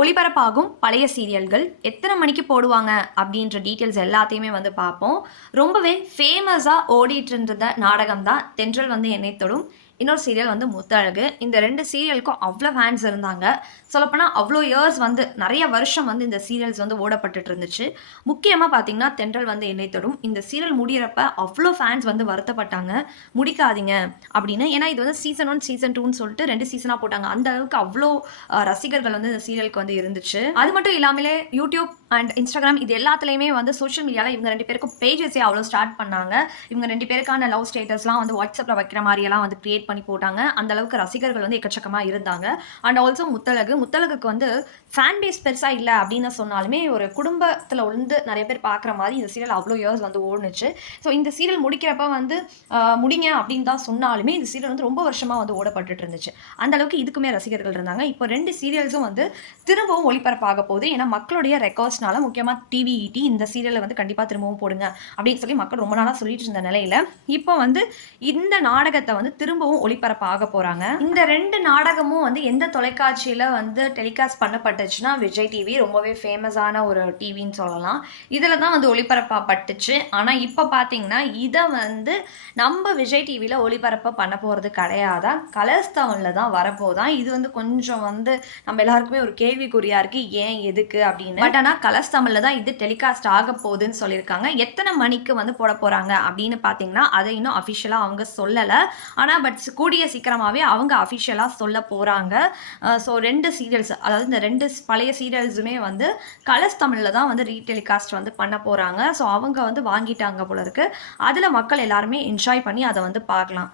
ஒளிபரப்பாகும் பழைய சீரியல்கள் எத்தனை மணிக்கு போடுவாங்க அப்படின்ற டீட்டெயில்ஸ் எல்லாத்தையுமே வந்து பார்ப்போம். ரொம்பவே ஃபேமஸாக ஓடிட்டு இருந்த நாடகம் தான் தென்றல் வந்து என்னை தொடும். இன்னொரு சீரியல் வந்து முத்தழகு. இந்த 2 சீரியலுக்கும் அவ்வளோ ஃபேன்ஸ் இருந்தாங்க. சொல்லப்போனால் அவ்வளோ இயர்ஸ் வந்து நிறைய வருஷம் வந்து இந்த சீரியல்ஸ் வந்து ஓடப்பட்டுட்டு இருந்துச்சு. முக்கியமாக பார்த்தீங்கன்னா தென்றல் வந்து என்னை தொடும். இந்த சீரியல் முடியிறப்ப அவ்வளோ ஃபேன்ஸ் வந்து வருத்தப்பட்டாங்க. முடிக்காதீங்க அப்படின்னு. ஏன்னா இது வந்து சீசன் 1 சீசன் 2ன்னு சொல்லிட்டு 2 சீசனாக போட்டாங்க. அந்த அளவுக்கு அவ்வளோ ரசிகர்கள் வந்து இந்த சீரியலுக்கு வந்து இருந்துச்சு. அது மட்டும் இல்லாமலே யூடியூப் அண்ட் இன்ஸ்டாகிராம் இது எல்லாத்துலேயுமே வந்து சோஷியல் மீடியாவில் இவங்க 2 பேருக்கும் பேஜஸே அவ்வளோ ஸ்டார்ட் பண்ணாங்க. இவங்க 2 பேருக்கான லவ் ஸ்டேட்டஸ்லாம் வந்து வாட்ஸ்அப்பில் வைக்கிற மாதிரியெல்லாம் வந்து கிரியேட் பண்ணி போட்டாங்க. அந்த அளவுக்கு ரசிகர்கள் வந்து எக்கச்சக்கமாக இருந்தாங்க. அண்ட் ஆல்சோ முத்தழகுக்கு வந்து ஃபேன் பேஸ் பெருசாக இல்லை அப்படின்னு சொன்னாலுமே ஒரு குடும்பத்தில் வந்து நிறைய பேர் பார்க்குற மாதிரி இந்த சீரியல் அவ்வளோ இயர்ஸ் வந்து ஓடுனுச்சு. ஸோ இந்த சீரியல் முடிக்கிறப்ப வந்து முடிங்க அப்படின்னு தான் சொன்னாலுமே இந்த சீரியல் வந்து ரொம்ப வருஷமாக வந்து ஓடப்பட்டுட்டு இருந்துச்சு. அந்த அளவுக்கு இதுக்குமே ரசிகர்கள் இருந்தாங்க. இப்போ 2 சீரியல்ஸும் வந்து திரும்பவும் ஒளிபரப்பாக போகுது. ஏன்னா மக்களுடைய ரெக்கார்ட்ஸ்னால முக்கியமாக டிவி இந்த சீரியலை வந்து கண்டிப்பாக திரும்பவும் போடுங்க அப்படின்னு சொல்லி மக்கள் ரொம்ப நாளாக சொல்லிட்டு இருந்த நிலையில் இப்போ வந்து இந்த நாடகத்தை வந்து திரும்பவும் ஒளிபரப்பாக போகிறாங்க. இந்த 2 நாடகமும் வந்து எந்த தொலைக்காட்சியில் வந்து டெலிகாஸ்ட் பண்ணப்பட்டுச்சுன்னா விஜய் டிவி, ரொம்பவே ஃபேமஸான ஒரு டிவின்னு சொல்லலாம். இதில் தான் வந்து ஒளிபரப்பப்பட்டுச்சு. ஆனால் இப்போ பார்த்தீங்கன்னா இதை வந்து நம்ம விஜய் டிவியில் ஒளிபரப்ப பண்ண போகிறது கிடையாதான், கலர்ஸ் தமிழில் தான் வரப்போதான். இது வந்து கொஞ்சம் வந்து நம்ம எல்லாருக்குமே ஒரு கேள்விக்குறியாக இருக்குது, ஏன் எதுக்கு அப்படின்னு. பட் ஆனால் கலர்ஸ் தமிழில் தான் இது டெலிகாஸ்ட் ஆக போகுதுன்னு சொல்லியிருக்காங்க. எத்தனை மணிக்கு வந்து போட போகிறாங்க அப்படின்னு பார்த்தீங்கன்னா அதை இன்னும் அஃபிஷியலாக அவங்க சொல்லலை. ஆனால் கூடிய சீக்கிரமாகவே அவங்க அஃபிஷியலாக சொல்ல போகிறாங்க. ஸோ 2 சீரியல்ஸ், அதாவது இந்த 2 பழைய சீரியல்ஸுமே வந்து கலர்ஸ் தமிழில் தான் வந்து ரீடெலிகாஸ்ட் வந்து பண்ண போகிறாங்க. ஸோ அவங்க வந்து வாங்கிட்டாங்க போல இருக்குது. அதில் மக்கள் எல்லாருமே என்ஜாய் பண்ணி அதை வந்து பார்க்கலாம்.